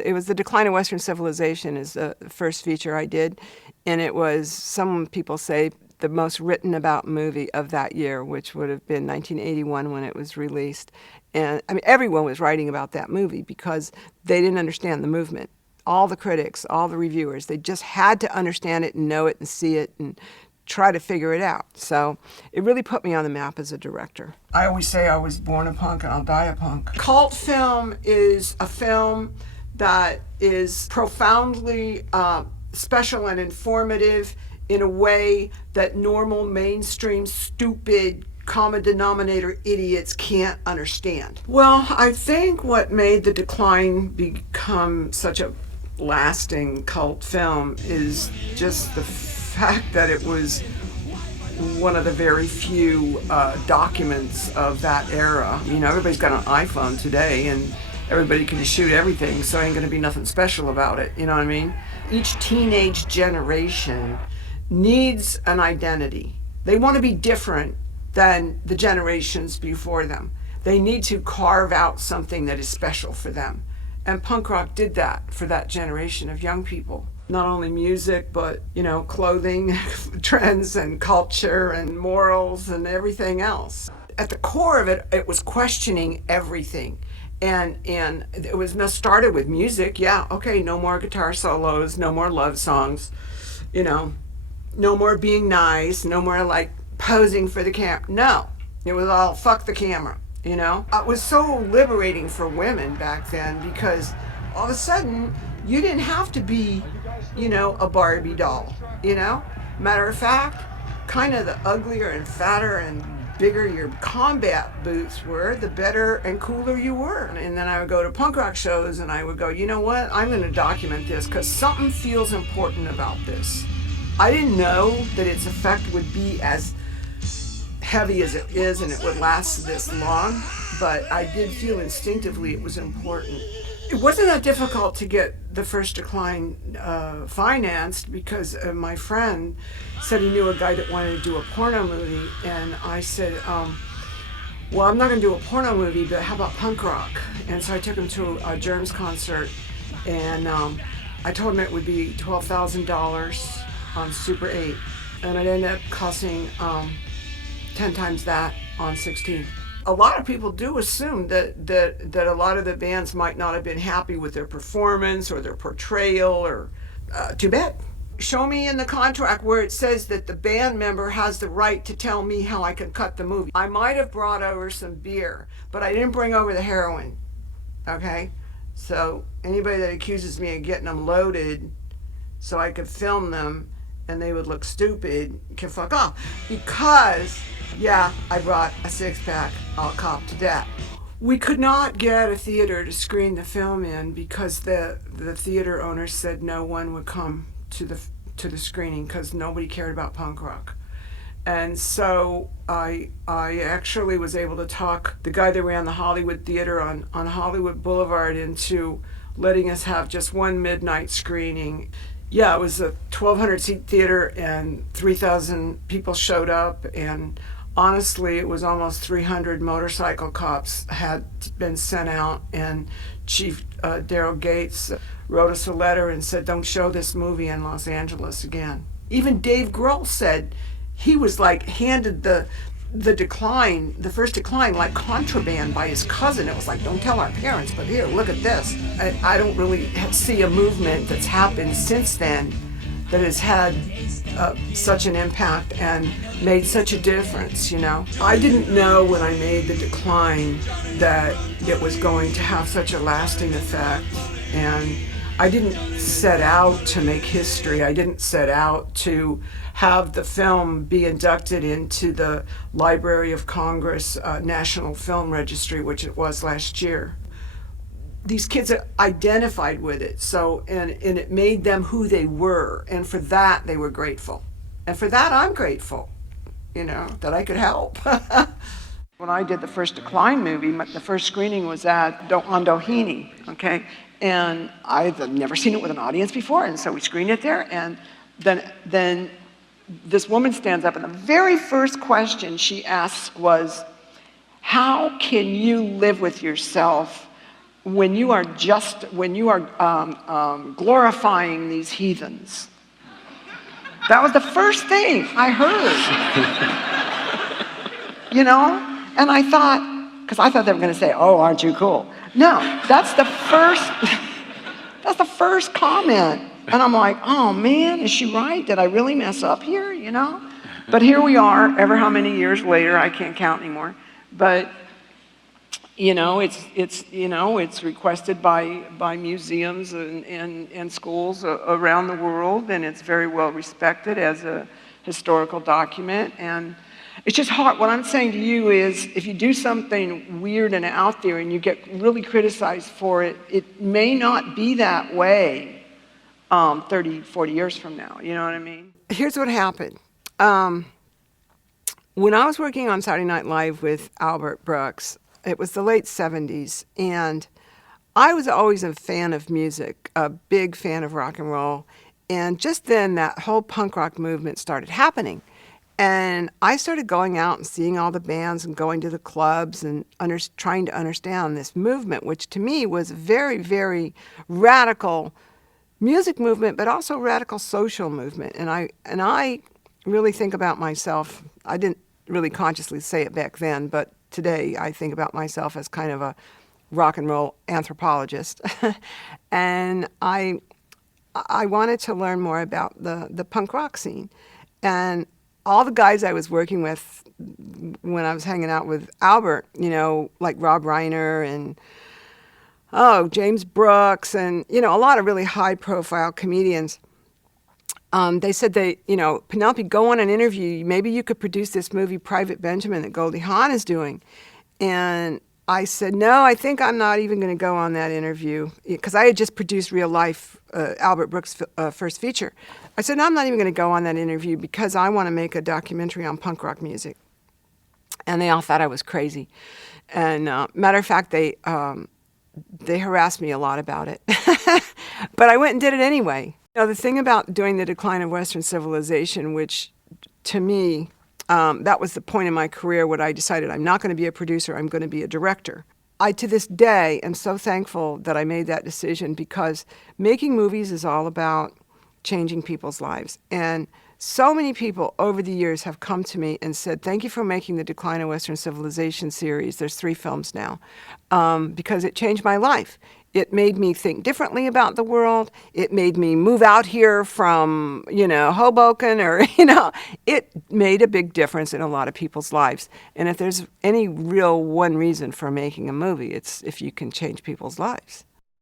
It was The Decline of Western Civilization is the first feature I did, and it was, some people say, the most written about movie of that year, which would have been 1981 when it was released. And I mean, everyone was writing about that movie because they didn't understand the movement. All the critics, all the reviewers, they just had to understand it and know it and see it and try to figure it out. So it really put me on the map as a director. I always say I was born a punk and I'll die a punk. Cult film is a film that is profoundly special and informative in a way that normal, mainstream, stupid, common denominator idiots can't understand. Well, I think what made The Decline become such a lasting cult film is just the fact that it was one of the very few documents of that era. You know, everybody's got an iPhone today and everybody can shoot everything, so ain't gonna be nothing special about it, you know what I mean? Each teenage generation needs an identity. They want to be different than the generations before them. They need to carve out something that is special for them. And punk rock did that for that generation of young people. Not only music, but, you know, clothing, trends and culture and morals and everything else. At the core of it, it was questioning everything. And it was started with music. Yeah, okay, no more guitar solos, no more love songs, you know, no more being nice, no more like posing for the camera. No, it was all fuck the camera, you know? It was so liberating for women back then because all of a sudden you didn't have to be, you know, a Barbie doll, you know? Matter of fact, kind of the uglier and fatter and bigger your combat boots were, the better and cooler you were. And then I would go to punk rock shows and I would go, you know what, I'm gonna document this because something feels important about this. I didn't know that its effect would be as heavy as it is and it would last this long, but I did feel instinctively it was important. It wasn't that difficult to get the first Decline financed because my friend said he knew a guy that wanted to do a porno movie, and I said, well, I'm not going to do a porno movie, but how about punk rock? And so I took him to a Germs concert, and I told him it would be $12,000 on Super 8, and it ended up costing 10 times that on 16. A lot of people do assume that a lot of the bands might not have been happy with their performance or their portrayal, or too bad. Show me in the contract where it says that the band member has the right to tell me how I can cut the movie. I might have brought over some beer, but I didn't bring over the heroin, okay? So anybody that accuses me of getting them loaded so I could film them and they would look stupid can fuck off. Because, yeah, I brought a six-pack, I'll cop to that. We could not get a theater to screen the film in because the theater owner said no one would come to the screening because nobody cared about punk rock. And so I actually was able to talk the guy that ran the Hollywood Theater on Hollywood Boulevard into letting us have just one midnight screening. Yeah, it was a 1,200-seat theater and 3,000 people showed up, and honestly, it was almost 300 motorcycle cops had been sent out, and Chief Daryl Gates wrote us a letter and said, don't show this movie in Los Angeles again. Even Dave Grohl said he was like handed the first Decline, like contraband by his cousin. It was like, don't tell our parents, but here, look at this. I don't really see a movement that's happened since then that has had such an impact and made such a difference, you know. I didn't know when I made The Decline that it was going to have such a lasting effect, and I didn't set out to make history. I didn't set out to have the film be inducted into the Library of Congress National Film Registry, which it was last year. These kids identified with it, so and it made them who they were, and for that they were grateful. And for that I'm grateful, you know, that I could help. When I did the first Decline movie, the first screening was on Doheny, okay? And I've never seen it with an audience before, and so we screened it there, and then this woman stands up, and the very first question she asks was, how can you live with yourself when you are glorifying these heathens. That was the first thing I heard. You know? And I thought, because I thought they were going to say, oh, aren't you cool? No, that's the first comment. And I'm like, oh man, is she right? Did I really mess up here? You know? But here we are, ever how many years later, I can't count anymore. But it's requested by museums and schools around the world, and it's very well respected as a historical document. And it's just hard. What I'm saying to you is, if you do something weird and out there and you get really criticized for it, it may not be that way 30, 40 years from now. You know what I mean? Here's what happened. When I was working on Saturday Night Live with Albert Brooks, it was the late 70s, and I was always a fan of music, a big fan of rock and roll. And just then, that whole punk rock movement started happening. And I started going out and seeing all the bands and going to the clubs and trying to understand this movement, which to me was a very, very radical music movement, but also radical social movement. And I really think about myself, I didn't really consciously say it back then, but today I think about myself as kind of a rock and roll anthropologist. And I wanted to learn more about the punk rock scene. And all the guys I was working with when I was hanging out with Albert, like Rob Reiner and James Brooks and, a lot of really high profile comedians, they said Penelope, go on an interview. Maybe you could produce this movie, Private Benjamin, that Goldie Hawn is doing. And I said, no, I think I'm not even going to go on that interview, because I had just produced Real Life, Albert Brooks' first feature. I said, no, I'm not even going to go on that interview because I want to make a documentary on punk rock music. And they all thought I was crazy. And matter of fact, they harassed me a lot about it. But I went and did it anyway. The thing about doing The Decline of Western Civilization, which to me, that was the point in my career when I decided I'm not going to be a producer, I'm going to be a director. I, to this day, am so thankful that I made that decision, because making movies is all about changing people's lives. And so many people over the years have come to me and said, thank you for making the Decline of Western Civilization series. There's 3 films now, because it changed my life. It made me think differently about the world. It made me move out here from, Hoboken, or, it made a big difference in a lot of people's lives. And if there's any real one reason for making a movie, it's if you can change people's lives.